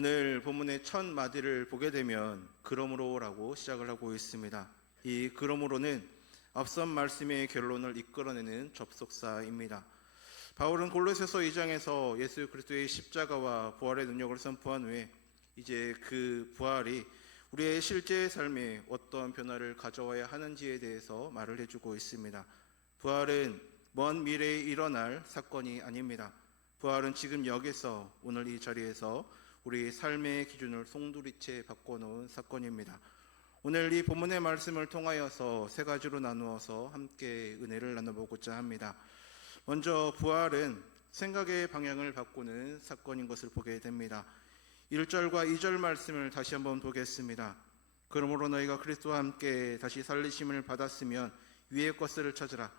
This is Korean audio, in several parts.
오늘 본문의 첫 마디를 보게 되면 그러므로라고 시작을 하고 있습니다. 이 그러므로는 앞선 말씀의 결론을 이끌어내는 접속사입니다. 바울은 골로새서 2장에서 예수 그리스도의 십자가와 부활의 능력을 선포한 후에 이제 그 부활이 우리의 실제 삶에 어떤 변화를 가져와야 하는지에 대해서 말을 해주고 있습니다. 부활은 먼 미래에 일어날 사건이 아닙니다. 부활은 지금 여기서 오늘 이 자리에서 우리 삶의 기준을 송두리째 바꿔놓은 사건입니다. 오늘 이 본문의 말씀을 통하여서 세 가지로 나누어서 함께 은혜를 나눠보고자 합니다. 먼저 부활은 생각의 방향을 바꾸는 사건인 것을 보게 됩니다. 1절과 2절 말씀을 다시 한번 보겠습니다. 그러므로 너희가 그리스도와 함께 다시 살리심을 받았으면 위의 것을 찾으라.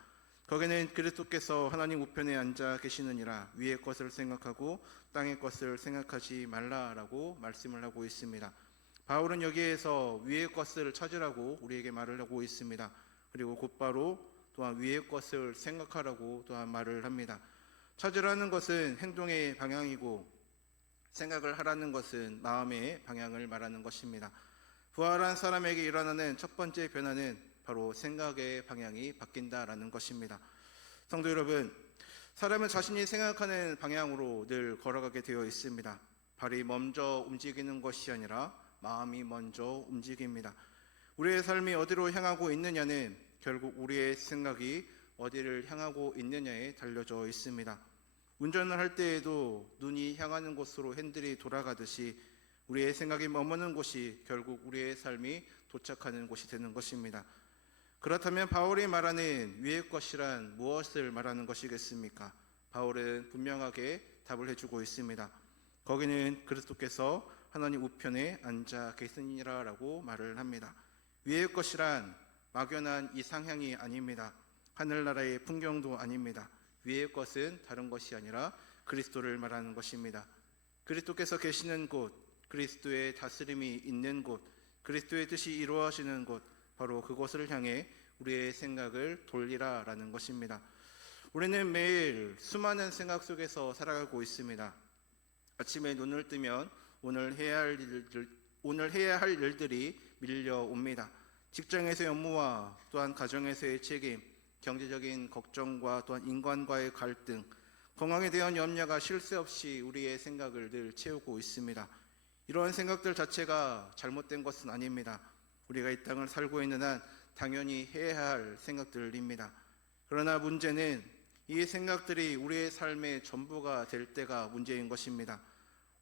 거기는 그리스도께서 하나님 우편에 앉아 계시느니라. 위의 것을 생각하고 땅의 것을 생각하지 말라라고 말씀을 하고 있습니다. 바울은 여기에서 위의 것을 찾으라고 우리에게 말을 하고 있습니다. 그리고 곧바로 또한 위의 것을 생각하라고 또한 말을 합니다. 찾으라는 것은 행동의 방향이고 생각을 하라는 것은 마음의 방향을 말하는 것입니다. 부활한 사람에게 일어나는 첫 번째 변화는 바로 생각의 방향이 바뀐다라는 것입니다. 성도 여러분, 사람은 자신이 생각하는 방향으로 늘 걸어가게 되어 있습니다. 발이 먼저 움직이는 것이 아니라 마음이 먼저 움직입니다. 우리의 삶이 어디로 향하고 있느냐는 결국 우리의 생각이 어디를 향하고 있느냐에 달려져 있습니다. 운전을 할 때에도 눈이 향하는 곳으로 핸들이 돌아가듯이 우리의 생각이 머무는 곳이 결국 우리의 삶이 도착하는 곳이 되는 것입니다. 그렇다면 바울이 말하는 위의 것이란 무엇을 말하는 것이겠습니까? 바울은 분명하게 답을 해주고 있습니다. 거기는 그리스도께서 하나님 우편에 앉아 계시니라 라고 말을 합니다. 위의 것이란 막연한 이상향이 아닙니다. 하늘나라의 풍경도 아닙니다. 위의 것은 다른 것이 아니라 그리스도를 말하는 것입니다. 그리스도께서 계시는 곳, 그리스도의 다스림이 있는 곳, 그리스도의 뜻이 이루어지는 곳, 바로 그곳을 향해 우리의 생각을 돌리라라는 것입니다. 우리는 매일 수많은 생각 속에서 살아가고 있습니다. 아침에 눈을 뜨면 오늘 해야 할 일들이 밀려옵니다. 직장에서의 업무와 또한 가정에서의 책임, 경제적인 걱정과 또한 인간과의 갈등, 건강에 대한 염려가 쉴 새 없이 우리의 생각을 늘 채우고 있습니다. 이러한 생각들 자체가 잘못된 것은 아닙니다. 우리가 이 땅을 살고 있는 한 당연히 해야 할 생각들입니다. 그러나 문제는 이 생각들이 우리의 삶의 전부가 될 때가 문제인 것입니다.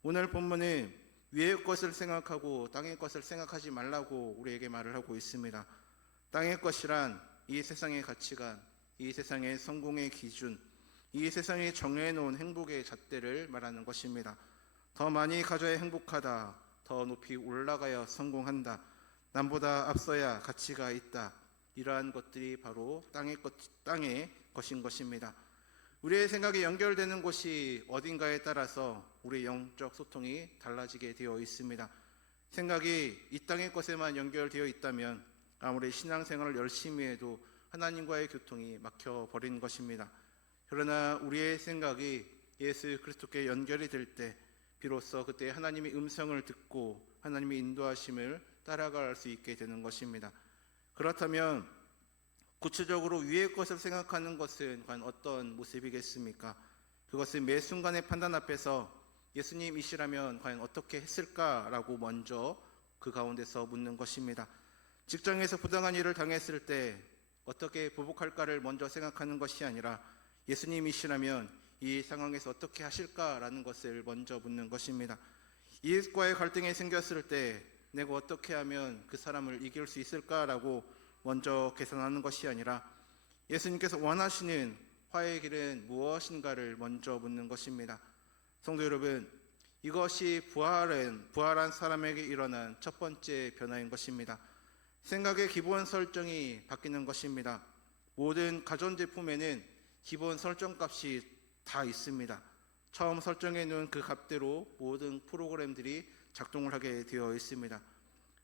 오늘 본문은 위의 것을 생각하고 땅의 것을 생각하지 말라고 우리에게 말을 하고 있습니다. 땅의 것이란 이 세상의 가치관, 이 세상의 성공의 기준, 이 세상이 정해놓은 행복의 잣대를 말하는 것입니다. 더 많이 가져야 행복하다, 더 높이 올라가야 성공한다, 남보다 앞서야 가치가 있다, 이러한 것들이 바로 땅의 것인 것입니다. 우리의 생각이 연결되는 곳이 어딘가에 따라서 우리의 영적 소통이 달라지게 되어 있습니다. 생각이 이 땅의 것에만 연결되어 있다면 아무리 신앙생활을 열심히 해도 하나님과의 교통이 막혀버린 것입니다. 그러나 우리의 생각이 예수 그리스도께 연결이 될 때 비로소 그때 하나님의 음성을 듣고 하나님의 인도하심을 따라갈 수 있게 되는 것입니다. 그렇다면 구체적으로 위의 것을 생각하는 것은 과연 어떤 모습이겠습니까? 그것은 매 순간의 판단 앞에서 예수님이시라면 과연 어떻게 했을까라고 먼저 그 가운데서 묻는 것입니다. 직장에서 부당한 일을 당했을 때 어떻게 보복할까를 먼저 생각하는 것이 아니라 예수님이시라면 이 상황에서 어떻게 하실까라는 것을 먼저 묻는 것입니다. 이웃과의 갈등이 생겼을 때 내가 어떻게 하면 그 사람을 이길 수 있을까라고 먼저 계산하는 것이 아니라 예수님께서 원하시는 화해의 길은 무엇인가를 먼저 묻는 것입니다. 성도 여러분, 이것이 부활한 사람에게 일어난 첫 번째 변화인 것입니다. 생각의 기본 설정이 바뀌는 것입니다. 모든 가전제품에는 기본 설정값이 다 있습니다. 처음 설정해 놓은 그 값대로 모든 프로그램들이 작동을 하게 되어 있습니다.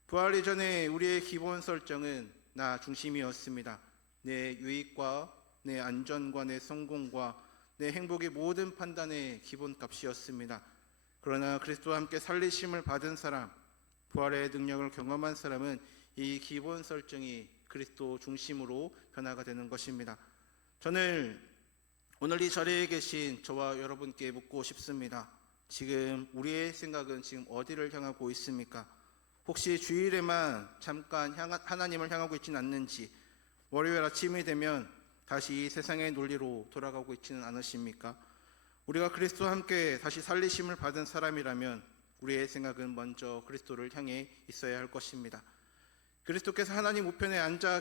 부활 이전에 우리의 기본 설정은 나 중심이었습니다. 내 유익과 내 안전과 내 성공과 내 행복의 모든 판단의 기본값이었습니다. 그러나 그리스도와 함께 살리심을 받은 사람, 부활의 능력을 경험한 사람은 이 기본 설정이 그리스도 중심으로 변화가 되는 것입니다. 저는 오늘 이 자리에 계신 저와 여러분께 묻고 싶습니다. 지금 우리의 생각은 지금 어디를 향하고 있습니까? 혹시 주일에만 잠깐 하나님을 향하고 있지는 않는지, 월요일 아침이 되면 다시 세상의 논리로 돌아가고 있지는 않으십니까? 우리가 그리스도와 함께 다시 살리심을 받은 사람이라면 우리의 생각은 먼저 그리스도를 향해 있어야 할 것입니다. 그리스도께서 하나님 우편에 앉아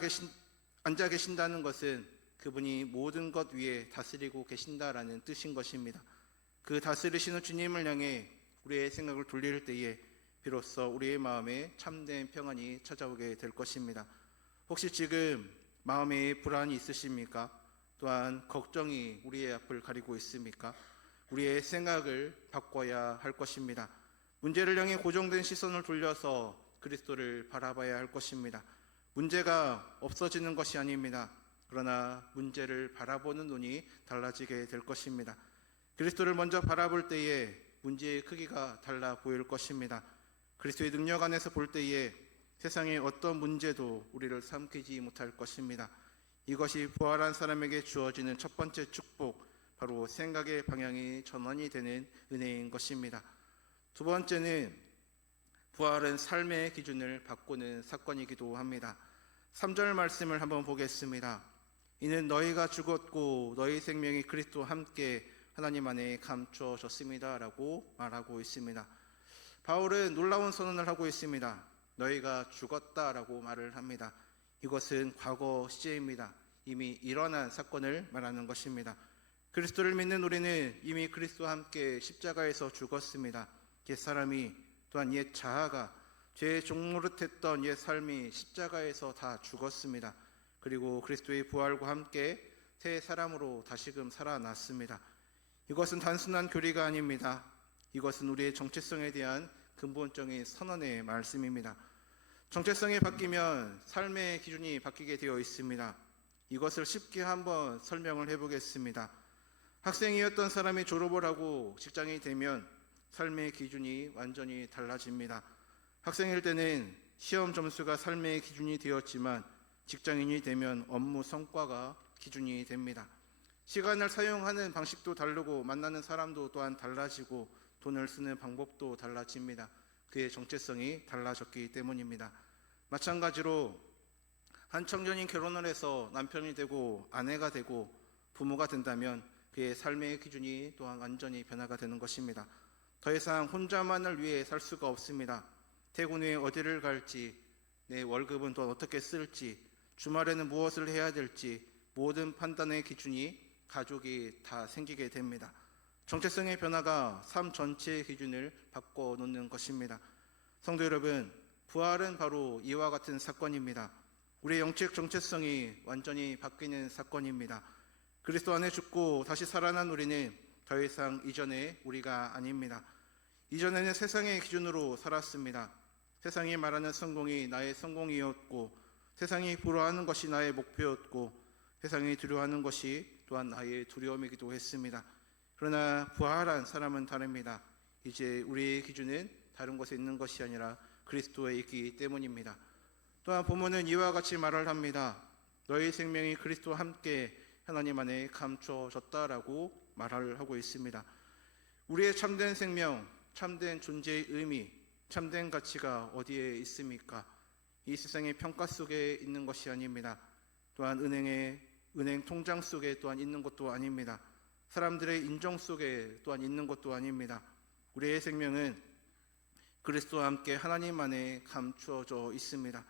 계신다는 것은 그분이 모든 것 위에 다스리고 계신다라는 뜻인 것입니다. 그 다스리시는 주님을 향해 우리의 생각을 돌릴 때에 비로소 우리의 마음에 참된 평안이 찾아오게 될 것입니다. 혹시 지금 마음에 불안이 있으십니까? 또한 걱정이 우리의 앞을 가리고 있습니까? 우리의 생각을 바꿔야 할 것입니다. 문제를 향해 고정된 시선을 돌려서 그리스도를 바라봐야 할 것입니다. 문제가 없어지는 것이 아닙니다. 그러나 문제를 바라보는 눈이 달라지게 될 것입니다. 그리스도를 먼저 바라볼 때에 문제의 크기가 달라 보일 것입니다. 그리스도의 능력 안에서 볼 때에 세상의 어떤 문제도 우리를 삼키지 못할 것입니다. 이것이 부활한 사람에게 주어지는 첫 번째 축복, 바로 생각의 방향이 전환이 되는 은혜인 것입니다. 두 번째는 부활은 삶의 기준을 바꾸는 사건이기도 합니다. 3절 말씀을 한번 보겠습니다. 이는 너희가 죽었고 너희 생명이 그리스도와 함께 하나님 안에 감추어졌습니다 라고 말하고 있습니다. 바울은 놀라운 선언을 하고 있습니다. 너희가 죽었다라고 말을 합니다. 이것은 과거 시제입니다. 이미 일어난 사건을 말하는 것입니다. 그리스도를 믿는 우리는 이미 그리스도와 함께 십자가에서 죽었습니다. 옛사람이 또한 옛 자아가 죄의 종노릇했던 옛 삶이 십자가에서 다 죽었습니다. 그리고 그리스도의 부활과 함께 새 사람으로 다시금 살아났습니다. 이것은 단순한 교리가 아닙니다. 이것은 우리의 정체성에 대한 근본적인 선언의 말씀입니다. 정체성이 바뀌면 삶의 기준이 바뀌게 되어 있습니다. 이것을 쉽게 한번 설명을 해보겠습니다. 학생이었던 사람이 졸업을 하고 직장이 되면 삶의 기준이 완전히 달라집니다. 학생일 때는 시험 점수가 삶의 기준이 되었지만 직장인이 되면 업무 성과가 기준이 됩니다. 시간을 사용하는 방식도 다르고 만나는 사람도 또한 달라지고 돈을 쓰는 방법도 달라집니다. 그의 정체성이 달라졌기 때문입니다. 마찬가지로 한 청년이 결혼을 해서 남편이 되고 아내가 되고 부모가 된다면 그의 삶의 기준이 또한 완전히 변화가 되는 것입니다. 더 이상 혼자만을 위해 살 수가 없습니다. 퇴근 후에 어디를 갈지, 내 월급은 또 어떻게 쓸지, 주말에는 무엇을 해야 될지 모든 판단의 기준이 가족이 다 생기게 됩니다. 정체성의 변화가 삶 전체의 기준을 바꿔놓는 것입니다. 성도 여러분, 부활은 바로 이와 같은 사건입니다. 우리의 영적 정체성이 완전히 바뀌는 사건입니다. 그리스도 안에 죽고 다시 살아난 우리는 더 이상 이전의 우리가 아닙니다. 이전에는 세상의 기준으로 살았습니다. 세상이 말하는 성공이 나의 성공이었고, 세상이 부러워하는 것이 나의 목표였고, 세상이 두려워하는 것이 또한 나의 두려움이기도 했습니다. 그러나 부활한 사람은 다릅니다. 이제 우리의 기준은 다른 곳에 있는 것이 아니라 그리스도에 있기 때문입니다. 또한 본문은 이와 같이 말을 합니다. 너희 생명이 그리스도와 함께 하나님 안에 감추어졌다라고 말을 하고 있습니다. 우리의 참된 생명, 참된 존재의 의미, 참된 가치가 어디에 있습니까? 이 세상의 평가 속에 있는 것이 아닙니다. 또한 은행 통장 속에 또한 있는 것도 아닙니다. 사람들의 인정 속에 또한 있는 것도 아닙니다. 우리의 생명은 그리스도와 함께 하나님 안에 감추어져 있습니다.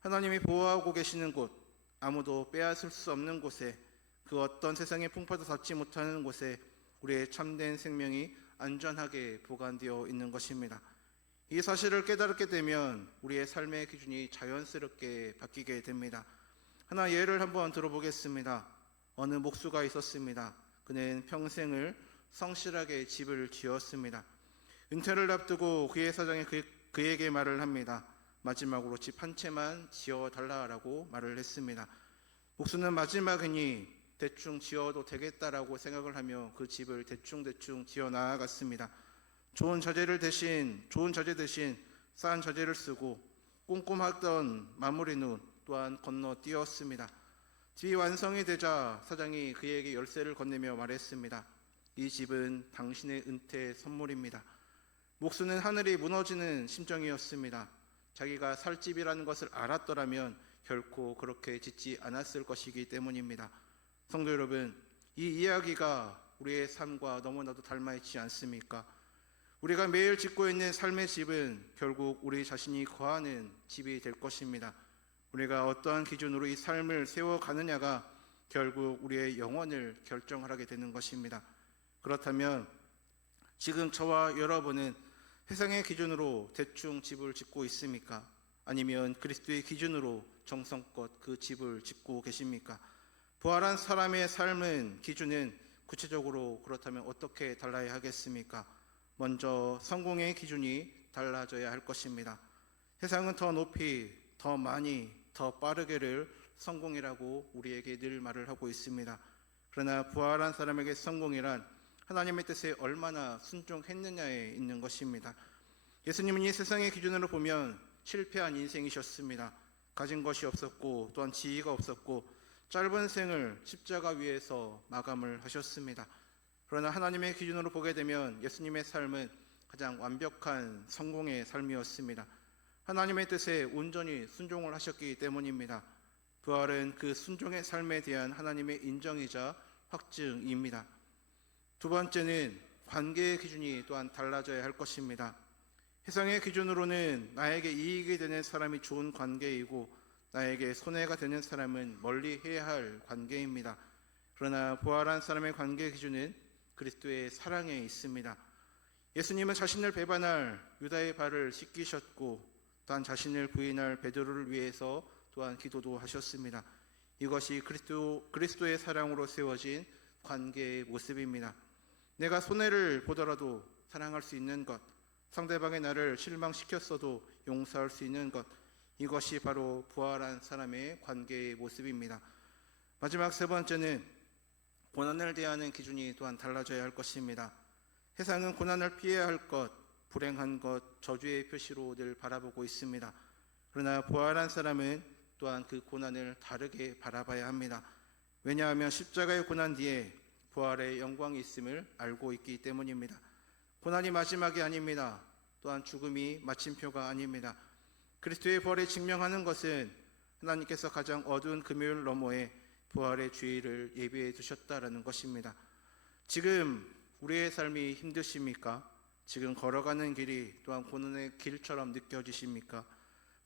하나님이 보호하고 계시는 곳, 아무도 빼앗을 수 없는 곳에, 그 어떤 세상의 풍파도 닿지 못하는 곳에 우리의 참된 생명이 안전하게 보관되어 있는 것입니다. 이 사실을 깨달게 되면 우리의 삶의 기준이 자연스럽게 바뀌게 됩니다. 하나 예를 한번 들어보겠습니다. 어느 목수가 있었습니다. 그는 평생을 성실하게 집을 지었습니다. 은퇴를 앞두고 그의 사장이 그에게 말을 합니다. 마지막으로 집 한 채만 지어달라고 말을 했습니다. 목수는 마지막이니 대충 지어도 되겠다라고 생각을 하며 그 집을 대충 지어 나아갔습니다. 좋은 자재 대신 싼 자재를 쓰고 꼼꼼하던 마무리는 또한 건너뛰었습니다. 집이 완성이 되자 사장이 그에게 열쇠를 건네며 말했습니다. 이 집은 당신의 은퇴 선물입니다. 목수는 하늘이 무너지는 심정이었습니다. 자기가 살 집이라는 것을 알았더라면 결코 그렇게 짓지 않았을 것이기 때문입니다. 성도 여러분, 이 이야기가 우리의 삶과 너무나도 닮아있지 않습니까? 우리가 매일 짓고 있는 삶의 집은 결국 우리 자신이 거하는 집이 될 것입니다. 우리가 어떠한 기준으로 이 삶을 세워가느냐가 결국 우리의 영혼을 결정하게 되는 것입니다. 그렇다면 지금 저와 여러분은 세상의 기준으로 대충 집을 짓고 있습니까? 아니면 그리스도의 기준으로 정성껏 그 집을 짓고 계십니까? 부활한 사람의 삶은 기준은 구체적으로 그렇다면 어떻게 달라야 하겠습니까? 먼저 성공의 기준이 달라져야 할 것입니다. 세상은 더 높이, 더 많이, 더 빠르게를 성공이라고 우리에게 늘 말을 하고 있습니다. 그러나 부활한 사람에게 성공이란 하나님의 뜻에 얼마나 순종했느냐에 있는 것입니다. 예수님은 이 세상의 기준으로 보면 실패한 인생이셨습니다. 가진 것이 없었고 또한 지위가 없었고 짧은 생을 십자가 위에서 마감을 하셨습니다. 그러나 하나님의 기준으로 보게 되면 예수님의 삶은 가장 완벽한 성공의 삶이었습니다. 하나님의 뜻에 온전히 순종을 하셨기 때문입니다. 부활은 그 순종의 삶에 대한 하나님의 인정이자 확증입니다. 두 번째는 관계의 기준이 또한 달라져야 할 것입니다. 세상의 기준으로는 나에게 이익이 되는 사람이 좋은 관계이고 나에게 손해가 되는 사람은 멀리 해야 할 관계입니다. 그러나 부활한 사람의 관계 기준은 그리스도의 사랑에 있습니다. 예수님은 자신을 배반할 유다의 발을 씻기셨고 또한 자신을 부인할 베드로를 위해서 또한 기도도 하셨습니다. 이것이 그리스도의 사랑으로 세워진 관계의 모습입니다. 내가 손해를 보더라도 사랑할 수 있는 것, 상대방의 나를 실망시켰어도 용서할 수 있는 것, 이것이 바로 부활한 사람의 관계의 모습입니다. 마지막 세 번째는 고난을 대하는 기준이 또한 달라져야 할 것입니다. 세상은 고난을 피해야 할 것, 불행한 것, 저주의 표시로 늘 바라보고 있습니다. 그러나 부활한 사람은 또한 그 고난을 다르게 바라봐야 합니다. 왜냐하면 십자가의 고난 뒤에 부활의 영광이 있음을 알고 있기 때문입니다. 고난이 마지막이 아닙니다. 또한 죽음이 마침표가 아닙니다. 그리스도의 부활을 증명하는 것은 하나님께서 가장 어두운 금요일 너머에 부활의 주일을 예비해 두셨다라는 것입니다. 지금 우리의 삶이 힘드십니까? 지금 걸어가는 길이 또한 고난의 길처럼 느껴지십니까?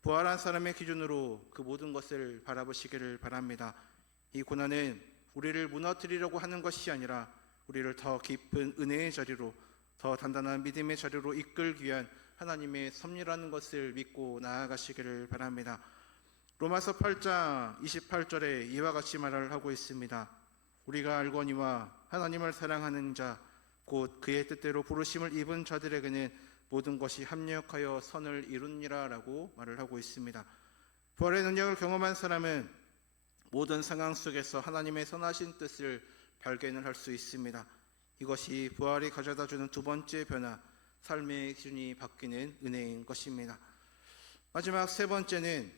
부활한 사람의 기준으로 그 모든 것을 바라보시기를 바랍니다. 이 고난은 우리를 무너뜨리려고 하는 것이 아니라 우리를 더 깊은 은혜의 자리로, 더 단단한 믿음의 자리로 이끌기 위한 하나님의 섭리라는 것을 믿고 나아가시기를 바랍니다. 로마서 8장 28절에 이와 같이 말을 하고 있습니다. 우리가 알거니와 하나님을 사랑하는 자 곧 그의 뜻대로 부르심을 입은 자들에게는 모든 것이 합력하여 선을 이루니라 라고 말을 하고 있습니다. 부활의 능력을 경험한 사람은 모든 상황 속에서 하나님의 선하신 뜻을 발견을 할 수 있습니다. 이것이 부활이 가져다주는 두 번째 변화, 삶의 기준이 바뀌는 은혜인 것입니다. 마지막 세 번째는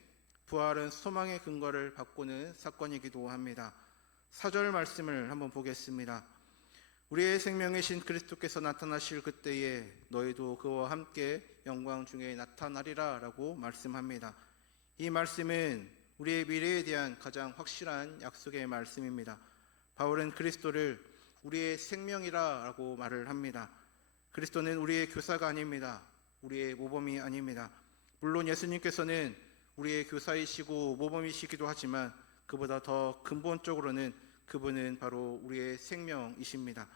부활은 소망의 근거를 바꾸는 사건이기도 합니다. 4절 말씀을 한번 보겠습니다. 우리의 생명이신 그리스도께서 나타나실 그때에 너희도 그와 함께 영광 중에 나타나리라 라고 말씀합니다. 이 말씀은 우리의 미래에 대한 가장 확실한 약속의 말씀입니다. 바울은 그리스도를 우리의 생명이라고 말을 합니다. 그리스도는 우리의 교사가 아닙니다. 우리의 모범이 아닙니다. 물론 예수님께서는 우리의 교사이시고 모범이시기도 하지만 그보다 더 근본적으로는 그분은 바로 우리의 생명이십니다.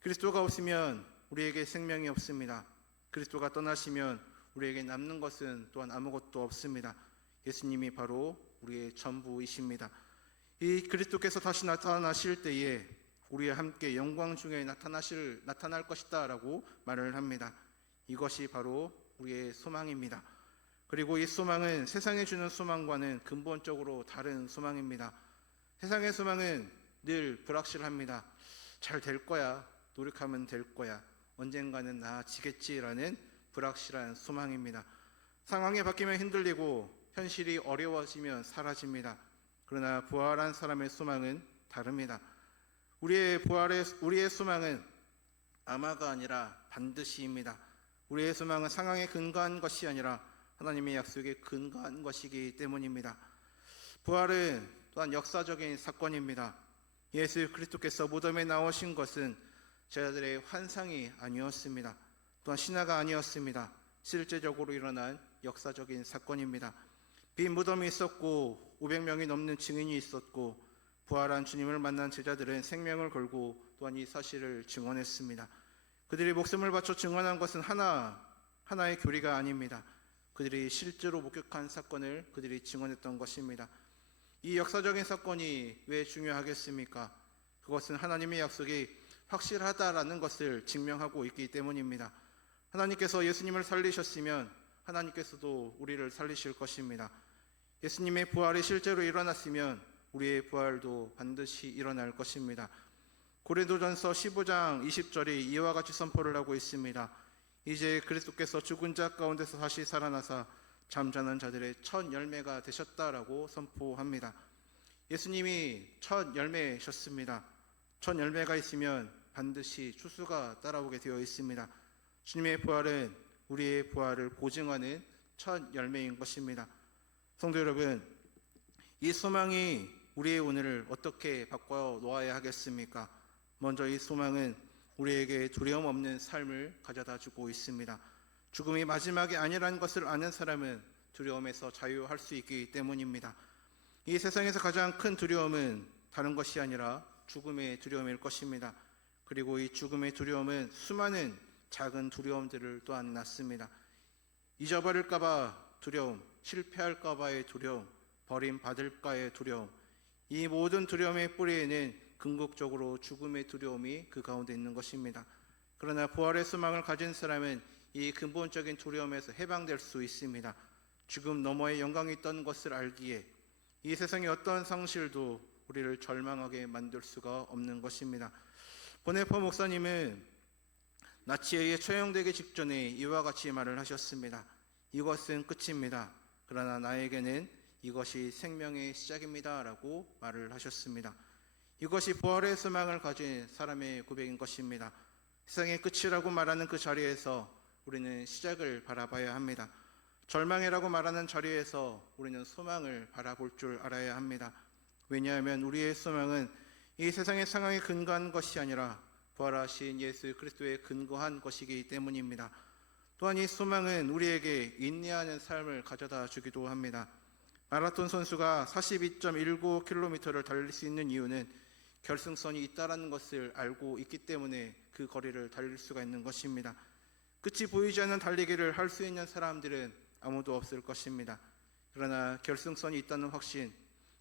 그리스도가 없으면 우리에게 생명이 없습니다. 그리스도가 떠나시면 우리에게 남는 것은 또한 아무것도 없습니다. 예수님이 바로 우리의 전부이십니다. 이 그리스도께서 다시 나타나실 때에 우리와 함께 영광 중에 나타날 것이다 라고 말을 합니다. 이것이 바로 우리의 소망입니다. 그리고 이 소망은 세상이 주는 소망과는 근본적으로 다른 소망입니다. 세상의 소망은 늘 불확실합니다. 잘 될 거야. 노력하면 될 거야. 언젠가는 나아지겠지라는 불확실한 소망입니다. 상황이 바뀌면 흔들리고 현실이 어려워지면 사라집니다. 그러나 부활한 사람의 소망은 다릅니다. 우리의 소망은 아마가 아니라 반드시입니다. 우리의 소망은 상황에 근거한 것이 아니라 하나님의 약속에 근거한 것이기 때문입니다. 부활은 또한 역사적인 사건입니다. 예수 그리스도께서 무덤에 나오신 것은 제자들의 환상이 아니었습니다. 또한 신화가 아니었습니다. 실제적으로 일어난 역사적인 사건입니다. 빈 무덤이 있었고 500명이 넘는 증인이 있었고 부활한 주님을 만난 제자들은 생명을 걸고 또한 이 사실을 증언했습니다. 그들이 목숨을 바쳐 증언한 것은 하나의 교리가 아닙니다. 그들이 실제로 목격한 사건을 그들이 증언했던 것입니다. 이 역사적인 사건이 왜 중요하겠습니까? 그것은 하나님의 약속이 확실하다라는 것을 증명하고 있기 때문입니다. 하나님께서 예수님을 살리셨으면 하나님께서도 우리를 살리실 것입니다. 예수님의 부활이 실제로 일어났으면 우리의 부활도 반드시 일어날 것입니다. 고린도전서 15장 20절이 이와 같이 선포를 하고 있습니다. 이제 그리스도께서 죽은 자 가운데서 다시 살아나사 잠자는 자들의 첫 열매가 되셨다라고 선포합니다. 예수님이 첫 열매셨습니다. 첫 열매가 있으면 반드시 추수가 따라오게 되어 있습니다. 주님의 부활은 우리의 부활을 보증하는 첫 열매인 것입니다. 성도 여러분, 이 소망이 우리의 오늘을 어떻게 바꿔 놓아야 하겠습니까? 먼저 이 소망은 우리에게 두려움 없는 삶을 가져다 주고 있습니다. 죽음이 마지막이 아니라는 것을 아는 사람은 두려움에서 자유할 수 있기 때문입니다. 이 세상에서 가장 큰 두려움은 다른 것이 아니라 죽음의 두려움일 것입니다. 그리고 이 죽음의 두려움은 수많은 작은 두려움들을 또한 낳습니다. 잊어버릴까봐 두려움, 실패할까봐의 두려움, 버림받을까의 두려움, 이 모든 두려움의 뿌리에는 궁극적으로 죽음의 두려움이 그 가운데 있는 것입니다. 그러나 부활의 소망을 가진 사람은 이 근본적인 두려움에서 해방될 수 있습니다. 죽음 너머에 영광이 있던 것을 알기에 이 세상의 어떤 상실도 우리를 절망하게 만들 수가 없는 것입니다. 보네퍼 목사님은 나치에 의해 처형되기 직전에 이와 같이 말을 하셨습니다. 이것은 끝입니다. 그러나 나에게는 이것이 생명의 시작입니다 라고 말을 하셨습니다. 이것이 부활의 소망을 가진 사람의 고백인 것입니다. 세상의 끝이라고 말하는 그 자리에서 우리는 시작을 바라봐야 합니다. 절망이라고 말하는 자리에서 우리는 소망을 바라볼 줄 알아야 합니다. 왜냐하면 우리의 소망은 이 세상의 상황에 근거한 것이 아니라 부활하신 예수 그리스도에 근거한 것이기 때문입니다. 또한 이 소망은 우리에게 인내하는 삶을 가져다 주기도 합니다. 마라톤 선수가 42.19km를 달릴 수 있는 이유는 결승선이 있다는 것을 알고 있기 때문에 그 거리를 달릴 수가 있는 것입니다. 끝이 보이지 않는 달리기를 할 수 있는 사람들은 아무도 없을 것입니다. 그러나 결승선이 있다는 확신,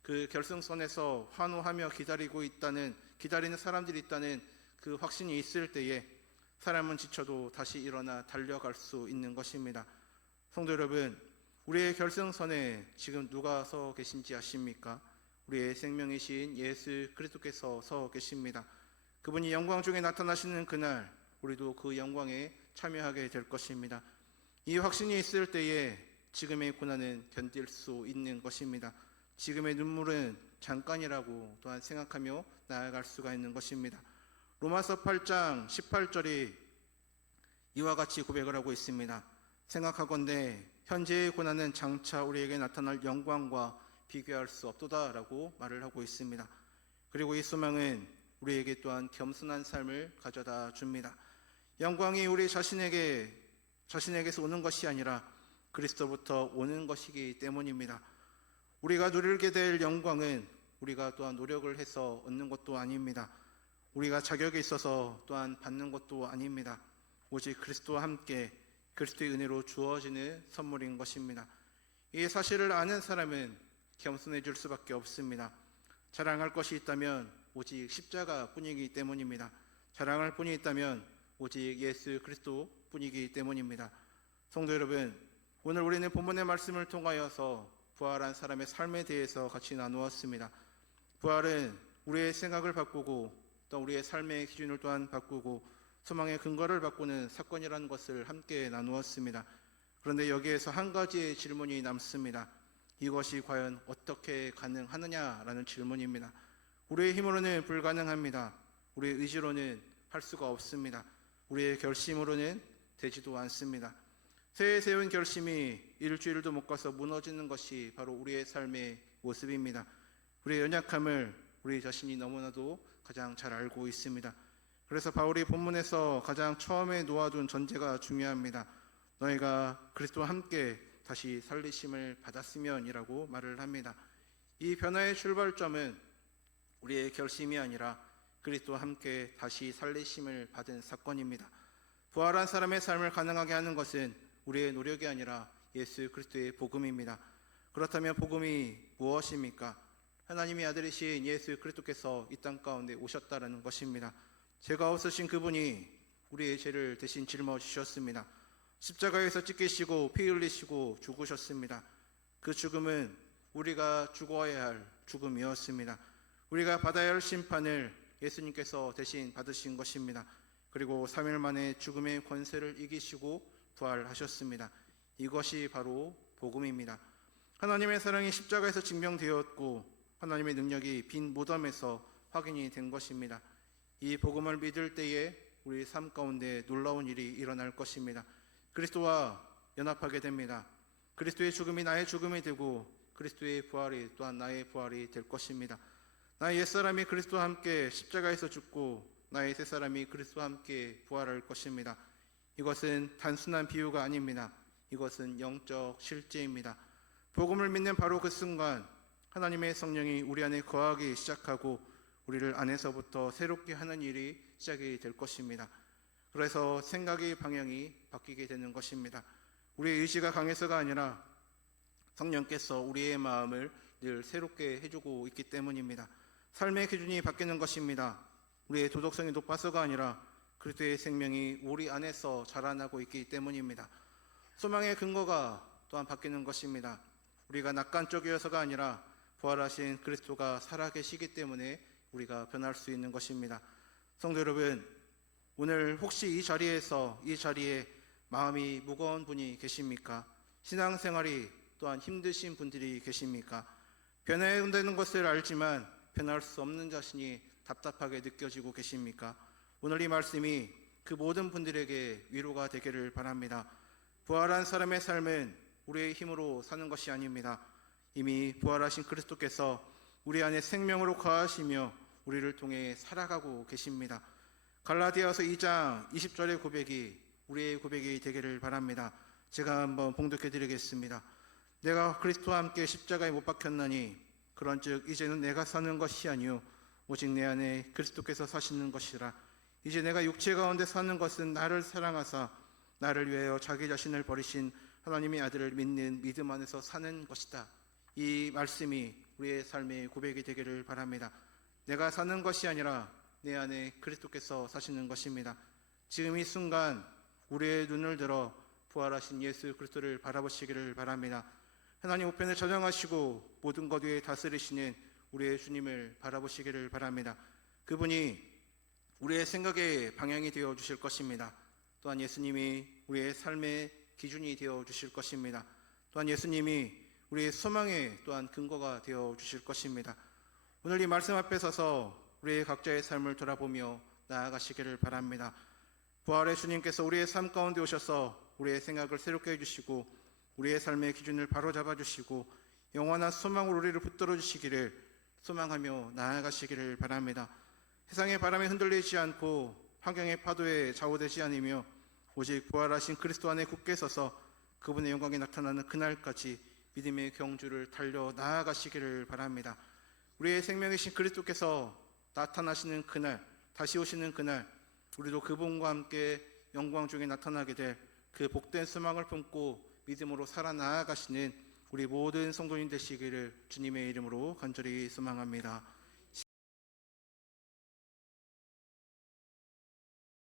그 결승선에서 환호하며 기다리는 사람들이 있다는 그 확신이 있을 때에 사람은 지쳐도 다시 일어나 달려갈 수 있는 것입니다. 성도 여러분, 우리의 결승선에 지금 누가 서 계신지 아십니까? 우리의 생명이신 예수 그리스도께서 서 계십니다. 그분이 영광 중에 나타나시는 그날 우리도 그 영광에 참여하게 될 것입니다. 이 확신이 있을 때에 지금의 고난은 견딜 수 있는 것입니다. 지금의 눈물은 잠깐이라고 또한 생각하며 나아갈 수가 있는 것입니다. 로마서 8장 18절이 이와 같이 고백을 하고 있습니다. 생각하건대 현재의 고난은 장차 우리에게 나타날 영광과 비교할 수 없도다라고 말을 하고 있습니다. 그리고 이 소망은 우리에게 또한 겸손한 삶을 가져다 줍니다. 영광이 우리 자신에게서 오는 것이 아니라 그리스도부터 오는 것이기 때문입니다. 우리가 누리게 될 영광은 우리가 또한 노력을 해서 얻는 것도 아닙니다. 우리가 자격이 있어서 또한 받는 것도 아닙니다. 오직 그리스도와 함께 그리스도의 은혜로 주어지는 선물인 것입니다. 이 사실을 아는 사람은 겸손해질 수밖에 없습니다. 자랑할 것이 있다면 오직 십자가 뿐이기 때문입니다. 자랑할 뿐이 있다면 오직 예수 그리스도 뿐이기 때문입니다. 성도 여러분, 오늘 우리는 본문의 말씀을 통하여서 부활한 사람의 삶에 대해서 같이 나누었습니다. 부활은 우리의 생각을 바꾸고 또 우리의 삶의 기준을 또한 바꾸고 소망의 근거를 바꾸는 사건이라는 것을 함께 나누었습니다. 그런데 여기에서 한 가지의 질문이 남습니다. 이것이 과연 어떻게 가능하느냐라는 질문입니다. 우리의 힘으로는 불가능합니다. 우리의 의지로는 할 수가 없습니다. 우리의 결심으로는 되지도 않습니다. 새해 세운 결심이 일주일도 못 가서 무너지는 것이 바로 우리의 삶의 모습입니다. 우리의 연약함을 우리 자신이 너무나도 가장 잘 알고 있습니다. 그래서 바울이 본문에서 가장 처음에 놓아둔 전제가 중요합니다. 너희가 그리스도와 함께 다시 살리심을 받았으면이라고 말을 합니다. 이 변화의 출발점은 우리의 결심이 아니라 그리스도와 함께 다시 살리심을 받은 사건입니다. 부활한 사람의 삶을 가능하게 하는 것은 우리의 노력이 아니라 예수 그리스도의 복음입니다. 그렇다면 복음이 무엇입니까? 하나님의 아들이신 예수 그리스도께서 이 땅 가운데 오셨다라는 것입니다. 죄가 없으신 그분이 우리의 죄를 대신 짊어지셨습니다. 십자가에서 찢기시고 피 흘리시고 죽으셨습니다. 그 죽음은 우리가 죽어야 할 죽음이었습니다. 우리가 받아야 할 심판을 예수님께서 대신 받으신 것입니다. 그리고 3일 만에 죽음의 권세를 이기시고 부활하셨습니다. 이것이 바로 복음입니다. 하나님의 사랑이 십자가에서 증명되었고 하나님의 능력이 빈 무덤에서 확인이 된 것입니다. 이 복음을 믿을 때에 우리 삶 가운데 놀라운 일이 일어날 것입니다. 그리스도와 연합하게 됩니다. 그리스도의 죽음이 나의 죽음이 되고 그리스도의 부활이 또한 나의 부활이 될 것입니다. 나의 옛사람이 그리스도와 함께 십자가에서 죽고 나의 새사람이 그리스도와 함께 부활할 것입니다. 이것은 단순한 비유가 아닙니다. 이것은 영적 실제입니다. 복음을 믿는 바로 그 순간 하나님의 성령이 우리 안에 거하기 시작하고 우리를 안에서부터 새롭게 하는 일이 시작이 될 것입니다. 그래서 생각의 방향이 바뀌게 되는 것입니다. 우리의 의지가 강해서가 아니라 성령께서 우리의 마음을 늘 새롭게 해주고 있기 때문입니다. 삶의 기준이 바뀌는 것입니다. 우리의 도덕성이 높아서가 아니라 그리스도의 생명이 우리 안에서 자라나고 있기 때문입니다. 소망의 근거가 또한 바뀌는 것입니다. 우리가 낙관적이어서가 아니라 부활하신 그리스도가 살아계시기 때문에 우리가 변할 수 있는 것입니다. 성도 여러분, 오늘 혹시 이 자리에 마음이 무거운 분이 계십니까? 신앙생활이 또한 힘드신 분들이 계십니까? 변해야 된다는 것을 알지만 변할 수 없는 자신이 답답하게 느껴지고 계십니까? 오늘 이 말씀이 그 모든 분들에게 위로가 되기를 바랍니다. 부활한 사람의 삶은 우리의 힘으로 사는 것이 아닙니다. 이미 부활하신 그리스도께서 우리 안에 생명으로 거하시며 우리를 통해 살아가고 계십니다. 갈라디아서 2장 20절의 고백이 우리의 고백이 되기를 바랍니다. 제가 한번 봉독해 드리겠습니다. 내가 그리스도와 함께 십자가에 못 박혔나니 그런즉 이제는 내가 사는 것이 아니요 오직 내 안에 그리스도께서 사시는 것이라. 이제 내가 육체 가운데 사는 것은 나를 사랑하사 나를 위하여 자기 자신을 버리신 하나님의 아들을 믿는 믿음 안에서 사는 것이다. 이 말씀이 우리의 삶의 고백이 되기를 바랍니다. 내가 사는 것이 아니라 내 안에 그리스도께서 사시는 것입니다. 지금 이 순간 우리의 눈을 들어 부활하신 예수 그리스도를 바라보시기를 바랍니다. 하나님 우편에 저장하시고 모든 것 위에 다스리시는 우리의 주님을 바라보시기를 바랍니다. 그분이 우리의 생각의 방향이 되어 주실 것입니다. 또한 예수님이 우리의 삶의 기준이 되어 주실 것입니다. 또한 예수님이 우리의 소망의 또한 근거가 되어 주실 것입니다. 오늘 이 말씀 앞에 서서 우리의 각자의 삶을 돌아보며 나아가시기를 바랍니다. 부활의 주님께서 우리의 삶 가운데 오셔서 우리의 생각을 새롭게 해주시고 우리의 삶의 기준을 바로잡아 주시고 영원한 소망으로 우리를 붙들어 주시기를 소망하며 나아가시기를 바랍니다. 세상의 바람에 흔들리지 않고 환경의 파도에 좌우되지 않으며 오직 부활하신 그리스도 안에 굳게 서서 그분의 영광이 나타나는 그날까지 믿음의 경주를 달려 나아가시기를 바랍니다. 우리의 생명이신 그리스도께서 나타나시는 그날, 다시 오시는 그날, 우리도 그분과 함께 영광 중에 나타나게 될 그 복된 소망을 품고 믿음으로 살아나가시는 우리 모든 성도님 되시기를 주님의 이름으로 간절히 소망합니다.